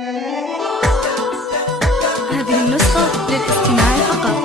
هذه النسخة للاستماع فقط.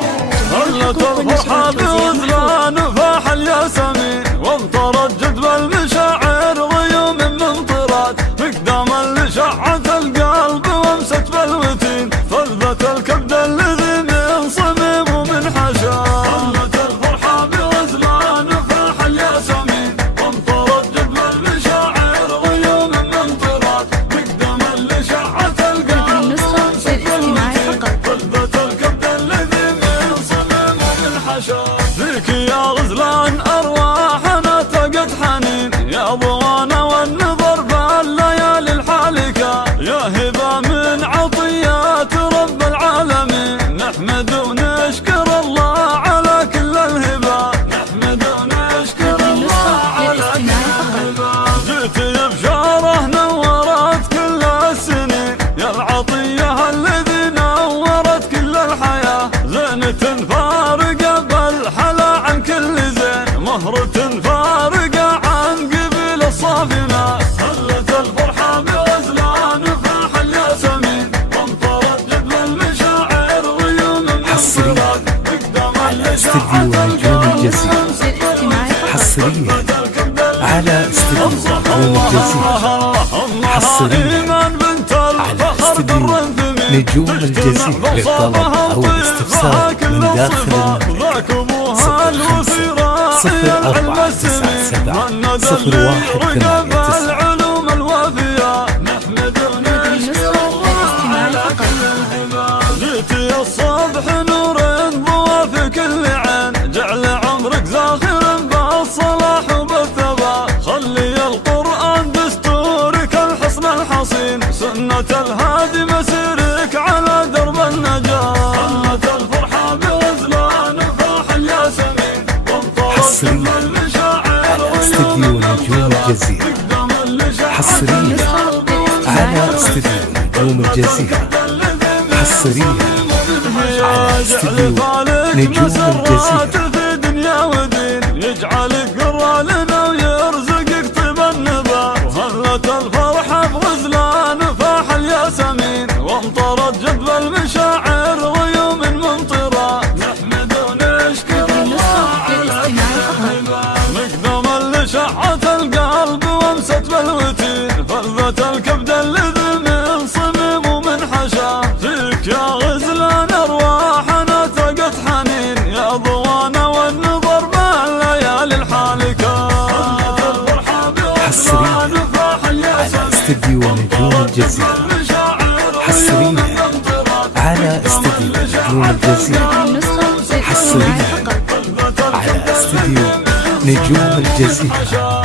هلت الفرحة بغزلان فاح الياسمين، وامطرت جدب المشاعر غيوم من طرات، مقداما لشعة القلب وامست بالوتين، فلذة الكبد الذي من صميم ومن حشا. هلت الفرحة بغزلان فاح الياسمين، وامطرت جدب المشاعر غيوم من طرات، مقداما لشعة القلب وامست بالوتين، فلذة الكبد الذي من صميم ومن حشا. فيك يا غزلان أرواحنا تقت حنين، يا ضوانا والنظر بالليالي الحالكة، يا هبة من عطيات رب العالمين، نحمد ونشكر الله على كل الهبة، نحمد ونشكر الله على كل الهبة. جئت بشارة نورت كل السنين، يا العطية الذي نورت كل الحياة، زينة فارقة بالحلا عن كل زين، مهرة فارقة عن قبل الصافنة. هلت الفرحة بغزلان فاح الياسمين، وامطرت جدب المشاعر غيوم من طرات، مقداما لشعة القلب حصريا على استديو نجوم الجزيرة، حصريا على استديو نجوم الجزيرة. للطلب أو الاستفسار من داخل المملكة 05 497 01 العلوم الوافية، نحمد ونشكر على كل الهبة. جئتي الصبح نور ضوى في كل عين، جعل عمرك زاخر بالصلاح وبالثبات، خلي القرآن دستورك الحصن الحصين، سنة الهادي مسيرك على درب النجاة. هلت الفرحة بغزلان فاح الياسمين، وامطرت جدب المشاعر استديو نجوم الجزيرة، حصريا على استديو نجوم الجزيرة، حصريا على استديو نجوم الجزيرة. في دنيا ودين، يجعلك قرى لنا ويرزقك طيب النبات. وهلت الفرحة بغزلان فاح الياسمين، وامطرت جدب المشاعر غيوم من طرات، نحمد ونشكر الله على كل الهبة. مقداما لشعة القلب وامست بالوتين، فلذة الكبد الذي من صميم ومن حشا. فيك يا غزلان أرواحنا تقت حنين، يا ضوانا والنظر بالليالي الحالكة. حصريا على استديو نجوم الجزيرة، حصريا على استديو نجوم الجزيرة، حصريا على استديو نجوم الجزيرة.